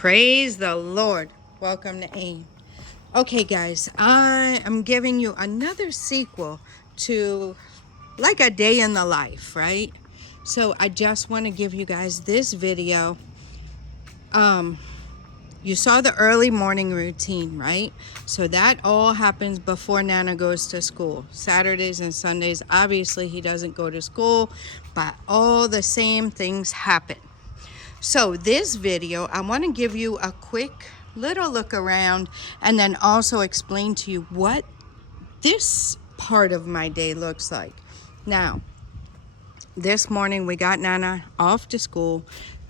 Praise the Lord. Welcome to AIM. Okay, guys, I am giving you another sequel to like a day in the life, right? So I just want to give you guys this video. You saw the early morning routine, right? So that all happens before Nana goes to school. Saturdays and Sundays, obviously he doesn't go to school, but all the same things happen. So this video, I want to give you a quick little look around and then also explain to you what this part of my day looks like. Now, this morning we got Nana off to school.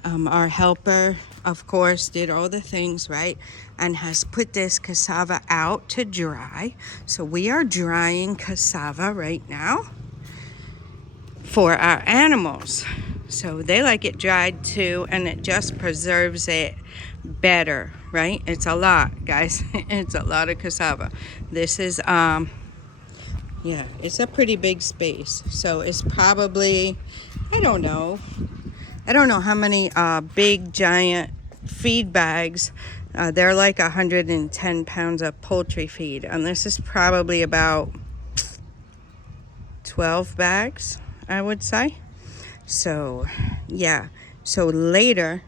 Our helper, of course, did all the things, right? And has put this cassava out to dry. So we are drying cassava right now for our animals. So they like it dried too, and it just preserves it better, right? It's a lot, guys. It's a lot of cassava. This is, yeah, it's a pretty big space. So it's probably, I don't know how many big, giant feed bags. They're like 110 pounds of poultry feed. And this is probably about 12 bags, I would say. So, yeah. So later,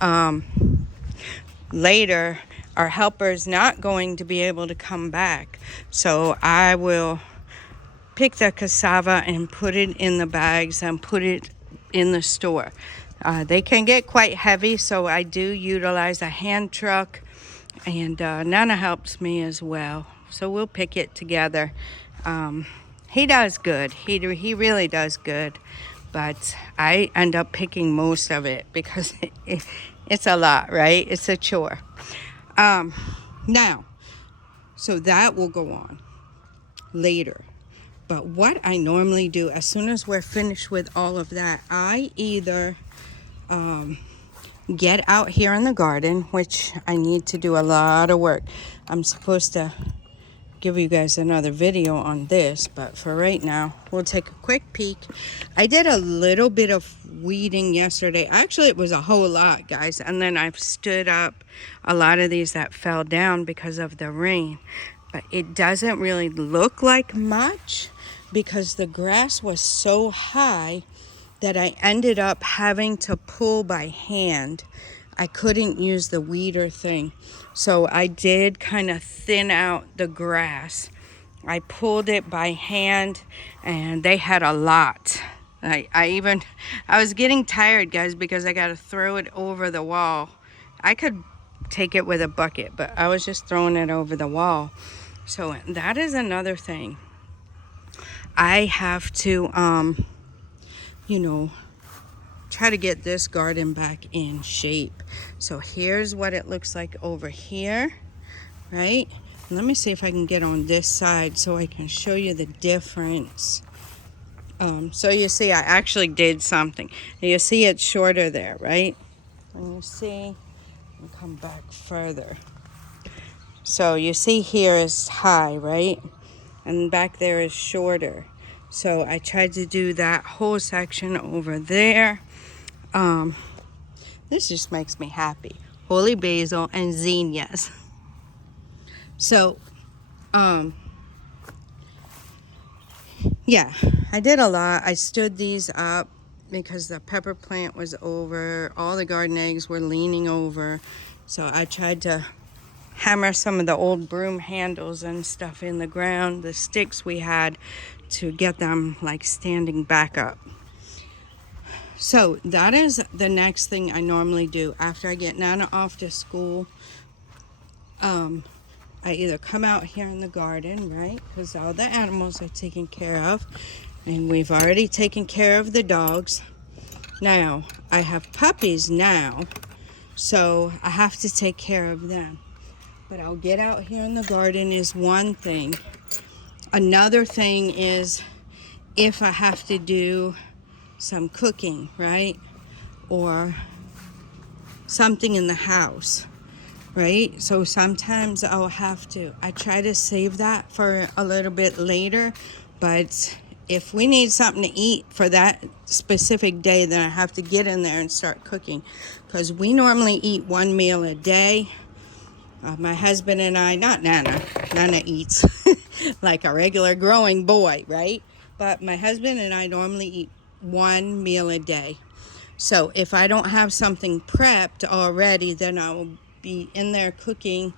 our helper's not going to be able to come back. So I will pick the cassava and put it in the bags and put it in the store. They can get quite heavy, so I do utilize a hand truck, and Nana helps me as well. So we'll pick it together. He does good. He really does good. But I end up picking most of it because it's a lot, right? It's a chore. Now, so that will go on later. But what I normally do, as soon as we're finished with all of that, I either get out here in the garden, which I need to do a lot of work. I'm supposed to give you guys another video on this, but for right now we'll take a quick peek. I did a little bit of weeding yesterday. Actually, it was a whole lot, guys, and then I've stood up a lot of these that fell down because of the rain, but it doesn't really look like much because the grass was so high that I ended up having to pull by hand. I couldn't use the weeder thing. So I did kind of thin out the grass. I pulled it by hand, and they had a lot. I was getting tired, guys, because I got to throw it over the wall. I could take it with a bucket, but I was just throwing it over the wall. So that is another thing. I have to, try to get this garden back in shape. So here's what it looks like over here, right? Let me see if I can get on this side so I can show you the difference. So you see, I actually did something. You see it's shorter there, right? And you see, I'll come back further. So you see here is high, right? And back there is shorter. So I tried to do that whole section over there. This just makes me happy. Holy basil and zinnias. So, yeah, I did a lot. I stood these up because the pepper plant was over. All the garden eggs were leaning over. So I tried to hammer some of the old broom handles and stuff in the ground, the sticks we had, to get them like standing back up. So that is the next thing I normally do after I get Nana off to school. I either come out here in the garden, right, because all the animals are taken care of, and we've already taken care of the dogs. Now I have puppies now, so I have to take care of them. But I'll get out here in the garden is one thing. Another thing is if I have to do some cooking, right? Or something in the house, right? So sometimes I try to save that for a little bit later, but if we need something to eat for that specific day, then I have to get in there and start cooking, because we normally eat one meal a day. My husband and I, not Nana. Nana eats like a regular growing boy, right? But my husband and I normally eat one meal a day. So if I don't have something prepped already, then I will be in there cooking.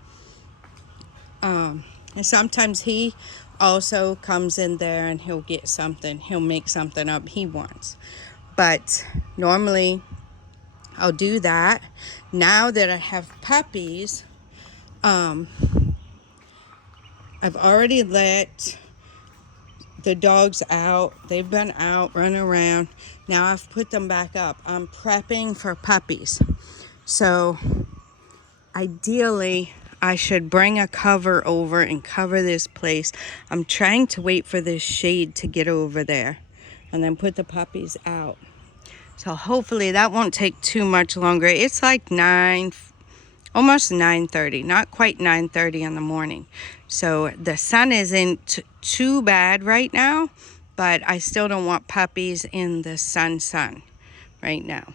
And sometimes he also comes in there and he'll get something. He'll make something up he wants. But normally I'll do that. Now that I have puppies, I've already let the dogs out. They've been out running around. Now I've put them back up. I'm prepping for puppies. So ideally, I should bring a cover over and cover this place. I'm trying to wait for this shade to get over there and then put the puppies out. So hopefully that won't take too much longer. It's like almost 9:30, not quite 9:30 in the morning. So the sun isn't too bad right now, but I still don't want puppies in the sun right now.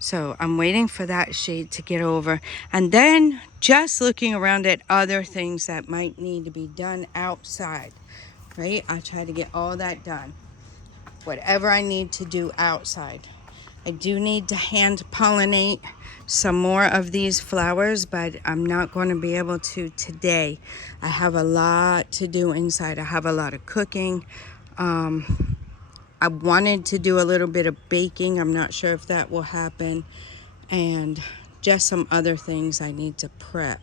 So I'm waiting for that shade to get over, and then just looking around at other things that might need to be done outside, right? I try to get all that done, whatever I need to do outside. I do need to hand pollinate some more of these flowers, but I'm not going to be able to today. I have a lot to do inside. I have a lot of cooking. I wanted to do a little bit of baking. I'm not sure if that will happen. And just some other things I need to prep.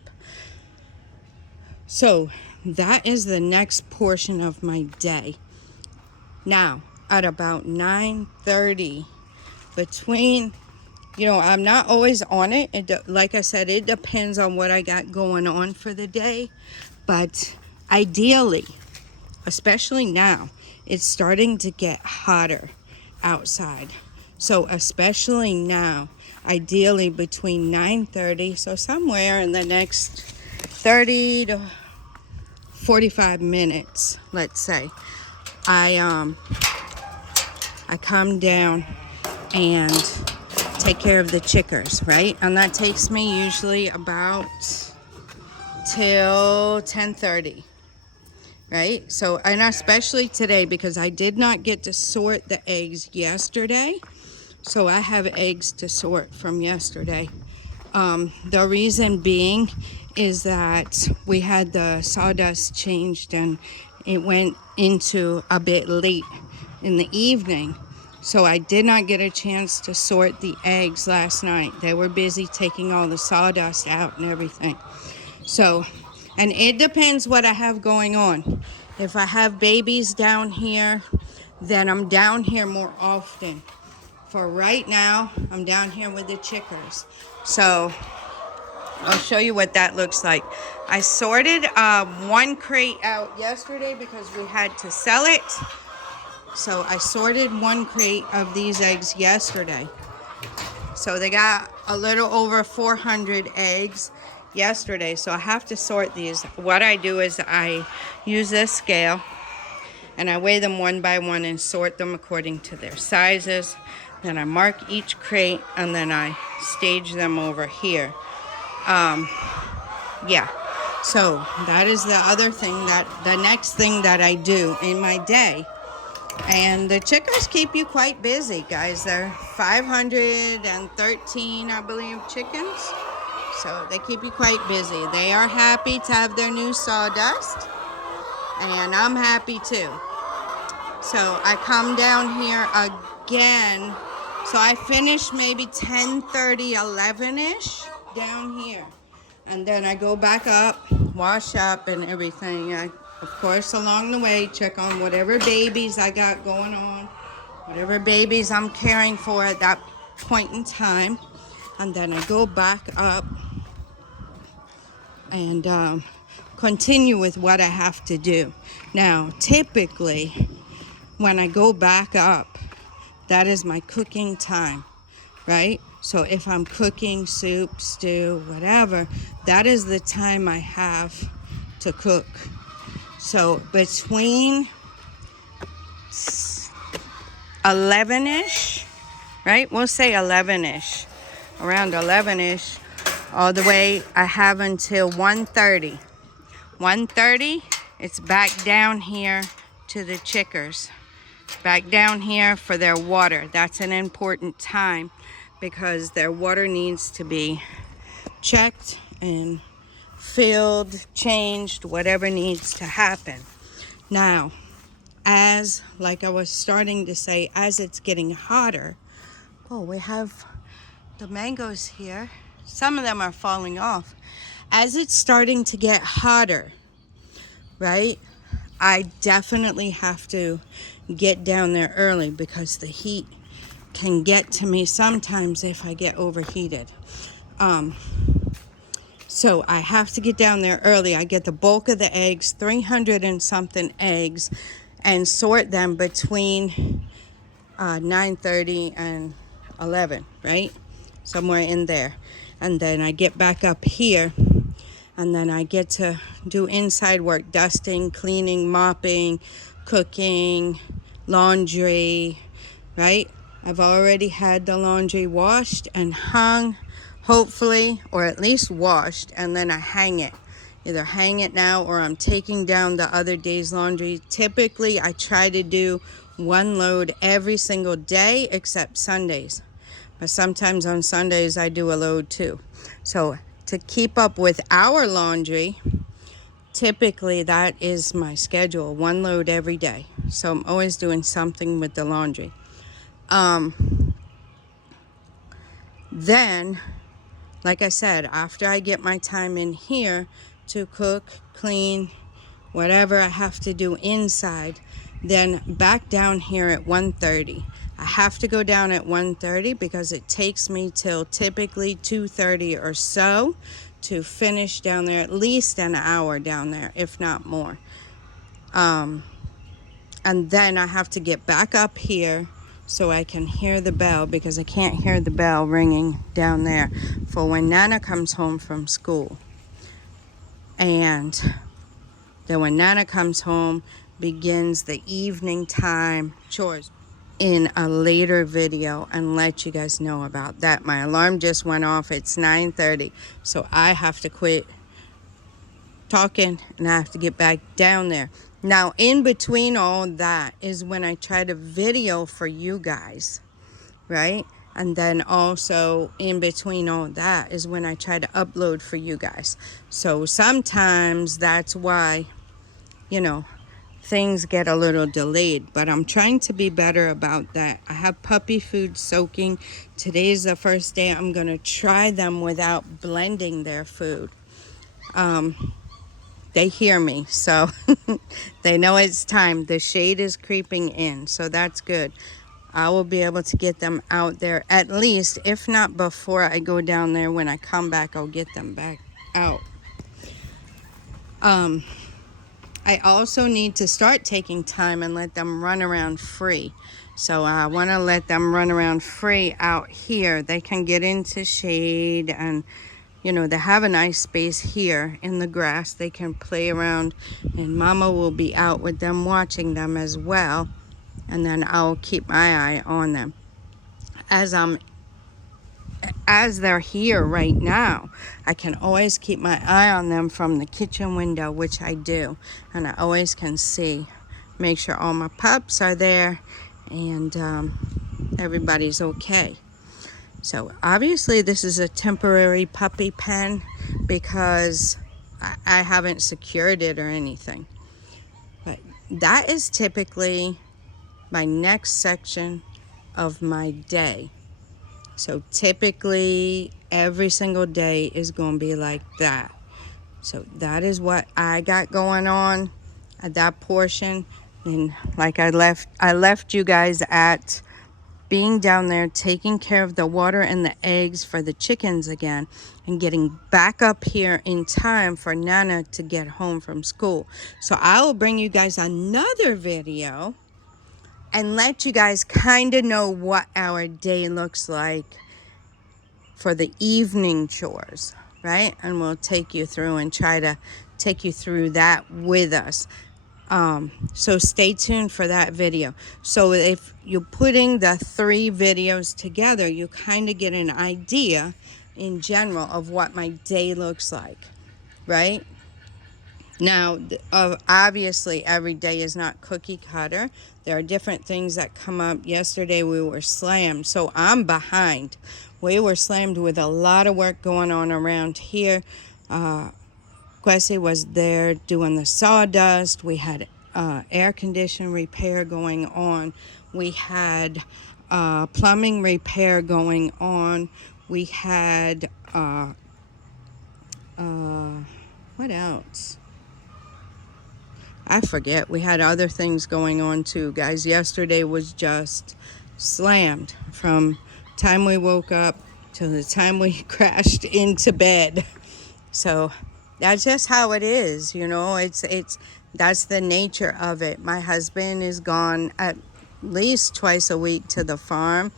So that is the next portion of my day. Now, at about 9:30, between, I'm not always on it. Like I said, it depends on what I got going on for the day. But ideally, especially now, it's starting to get hotter outside. So especially now, ideally between 9:30, so somewhere in the next 30 to 45 minutes, let's say, I come down and take care of the chickers, right? And that takes me usually about till 10:30, right? So, and especially today, because I did not get to sort the eggs yesterday, so I have eggs to sort from yesterday. The reason being is that we had the sawdust changed and it went into a bit late in the evening. So I did not get a chance to sort the eggs last night. They were busy taking all the sawdust out and everything. So, and it depends what I have going on. If I have babies down here, then I'm down here more often. For right now, I'm down here with the chickers. So I'll show you what that looks like. I sorted one crate out yesterday because we had to sell it. So I sorted one crate of these eggs yesterday. So they got a little over 400 eggs yesterday. So I have to sort these. What I do is I use this scale and I weigh them one by one and sort them according to their sizes. Then I mark each crate and then I stage them over here. Yeah. So that is the other thing, the next thing that I do in my day. And the chickens keep you quite busy, guys. They're 513, I believe, chickens. So they keep you quite busy. They are happy to have their new sawdust. And I'm happy too. So I come down here again. So I finish maybe 10:30, 11-ish down here. And then I go back up, wash up and everything. Of course, along the way, check on whatever babies I got going on, whatever babies I'm caring for at that point in time. And then I go back up and continue with what I have to do. Now, typically, when I go back up, that is my cooking time, right? So if I'm cooking soup, stew, whatever, that is the time I have to cook. So between 11-ish, right? We'll say 11-ish, around 11-ish, all the way. I have until 1:30. 1:30, it's back down here to the chickers. Back down here for their water. That's an important time because their water needs to be checked and filled, changed, whatever needs to happen. Now, as like I was starting to say, as it's getting hotter, oh, we have the mangoes here. Some of them are falling off. As it's starting to get hotter, right, I definitely have to get down there early because the heat can get to me sometimes if I get overheated. So I have to get down there early. I get the bulk of the eggs, 300 and something eggs, and sort them between 9:30 and 11, right? Somewhere in there. And then I get back up here, and then I get to do inside work, dusting, cleaning, mopping, cooking, laundry, right? I've already had the laundry washed and hung, hopefully, or at least washed, and then I hang it. Either hang it now or I'm taking down the other day's laundry. Typically, I try to do one load every single day except Sundays. But sometimes on Sundays, I do a load too. So to keep up with our laundry, typically that is my schedule, one load every day. So I'm always doing something with the laundry. Then, like I said, after I get my time in here to cook, clean, whatever I have to do inside, then back down here at 1:30. I have to go down at 1:30 because it takes me till typically 2:30 or so to finish down there, at least an hour down there, if not more. And then I have to get back up here so I can hear the bell, because I can't hear the bell ringing down there for when Nana comes home from school. And then when Nana comes home, begins the evening time chores in a later video and let you guys know about that. My alarm just went off. It's 9:30, so I have to quit talking and I have to get back down there. Now, in between all that is when I try to video for you guys, right? And then also in between all that is when I try to upload for you guys. So sometimes that's why, things get a little delayed, but I'm trying to be better about that. I have puppy food soaking. Today's the first day I'm going to try them without blending their food. They hear me, so they know it's time. The shade is creeping in, so that's good. I will be able to get them out there at least, if not before I go down there. When I come back, I'll get them back out. I also need to start taking time and let them run around free. So I want to let them run around free out here. They can get into shade and they have a nice space here in the grass. They can play around, and Mama will be out with them watching them as well. And then I'll keep my eye on them. As they're here right now, I can always keep my eye on them from the kitchen window, which I do. And I always can see, make sure all my pups are there and everybody's okay. So obviously this is a temporary puppy pen because I haven't secured it or anything. But that is typically my next section of my day. So typically every single day is going to be like that. So that is what I got going on at that portion. And like I left you guys at being down there, taking care of the water and the eggs for the chickens again, and getting back up here in time for Nana to get home from school. So I will bring you guys another video and let you guys kind of know what our day looks like for the evening chores, right? And we'll take you through and try to take you through that with us. So stay tuned for that video. So if you're putting the 3 videos together, you kind of get an idea in general of what my day looks like, right? Now, obviously, every day is not cookie cutter. There are different things that come up. Yesterday, we were slammed, so I'm behind. We were slammed with a lot of work going on around here. Kwesi was there doing the sawdust. We had air condition repair going on. We had plumbing repair going on. We had, what else? I forget. We had other things going on too, guys. Yesterday was just slammed from time we woke up till the time we crashed into bed. So that's just how it is, you know. It's that's the nature of it. My husband is gone at least twice a week to the farm,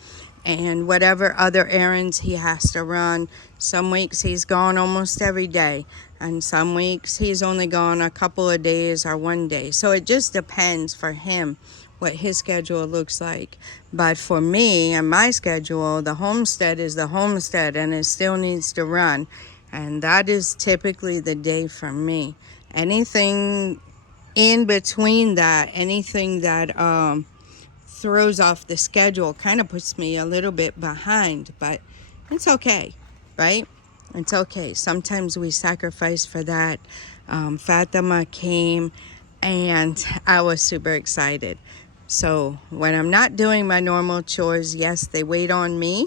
and whatever other errands he has to run. Some weeks he's gone almost every day, and some weeks he's only gone a couple of days or one day. So it just depends for him what his schedule looks like. But for me and my schedule, the homestead is the homestead, and it still needs to run. And that is typically the day for me. Anything in between that, anything that throws off the schedule kind of puts me a little bit behind, but it's okay, right? It's okay. Sometimes we sacrifice for that. Fatima came and I was super excited. So when I'm not doing my normal chores, yes, they wait on me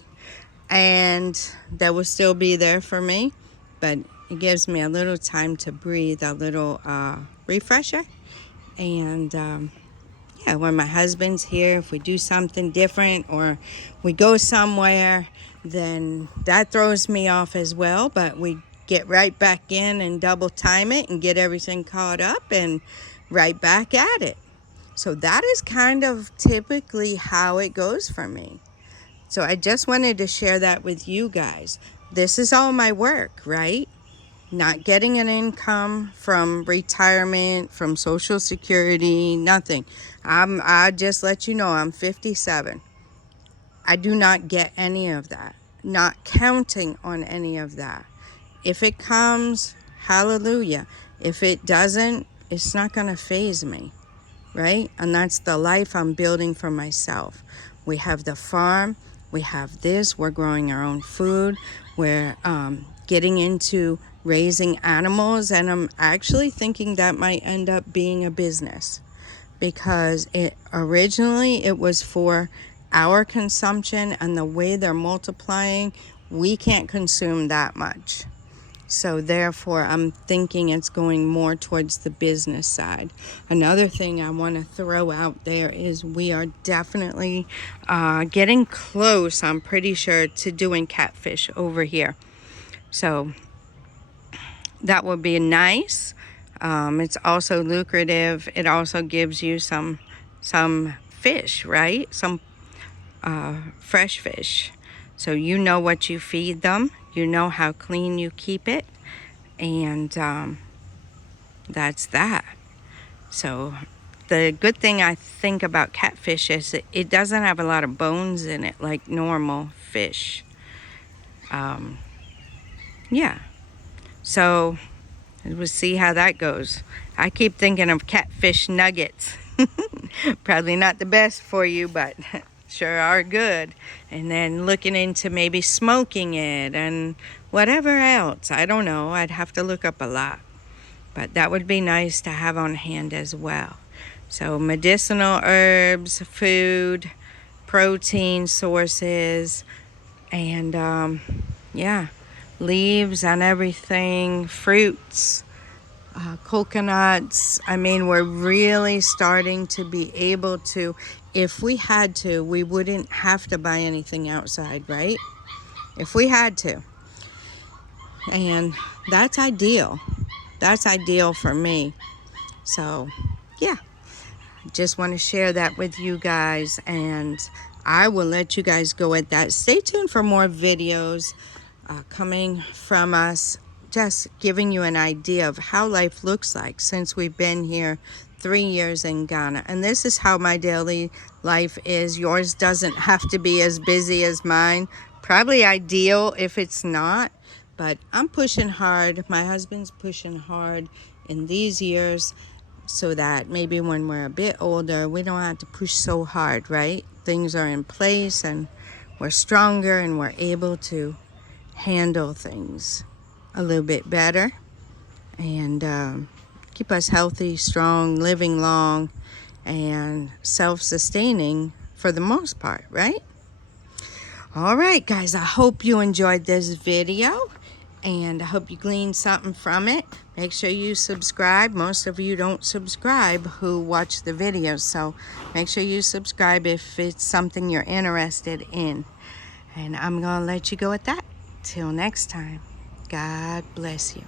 and they will still be there for me, but it gives me a little time to breathe, a little refresher. And yeah, when my husband's here, if we do something different or we go somewhere, then that throws me off as well. But we get right back in and double time it and get everything caught up and right back at it. So that is kind of typically how it goes for me. So I just wanted to share that with you guys. This is all my work, right? Not getting an income from retirement, from Social Security, nothing. I just let you know I'm 57. I do not get any of that. Not counting on any of that. If it comes, hallelujah. If it doesn't, it's not going to faze me, right? And that's the life I'm building for myself. We have the farm. We have this. We're growing our own food. We're getting into raising animals, and I'm actually thinking that might end up being a business, because originally it was for our consumption, and the way they're multiplying, we can't consume that much. So therefore, I'm thinking it's going more towards the business side. Another thing I want to throw out there is we are definitely getting close, I'm pretty sure, to doing catfish over here. So that would be nice. It's also lucrative. It also gives you some fish, right? Some fresh fish. So you know what you feed them. You know how clean you keep it. And that's that. So the good thing I think about catfish is that it doesn't have a lot of bones in it like normal fish. Yeah. So we'll see how that goes. I keep thinking of catfish nuggets. Probably not the best for you, but sure are good. And then looking into maybe smoking it and whatever else. I don't know. I'd have to look up a lot. But that would be nice to have on hand as well. So medicinal herbs, food, protein sources, and yeah, leaves and everything, fruits, coconuts. I mean, we're really starting to be able to, if we had to, we wouldn't have to buy anything outside, right? If we had to. And that's ideal. That's ideal for me. So, yeah. Just want to share that with you guys, and I will let you guys go at that. Stay tuned for more videos coming from us, just giving you an idea of how life looks like since we've been here 3 years in Ghana. And this is how my daily life is. Yours doesn't have to be as busy as mine. Probably ideal if it's not, but I'm pushing hard. My husband's pushing hard in these years so that maybe when we're a bit older, we don't have to push so hard, right? Things are in place and we're stronger and we're able to handle things a little bit better and keep us healthy, strong, living long, and self-sustaining for the most part, right? All right, guys, I hope you enjoyed this video, and I hope you gleaned something from it. Make sure you subscribe. Most of you don't subscribe who watch the videos, so make sure you subscribe if it's something you're interested in. And I'm going to let you go at that. Till next time, God bless you.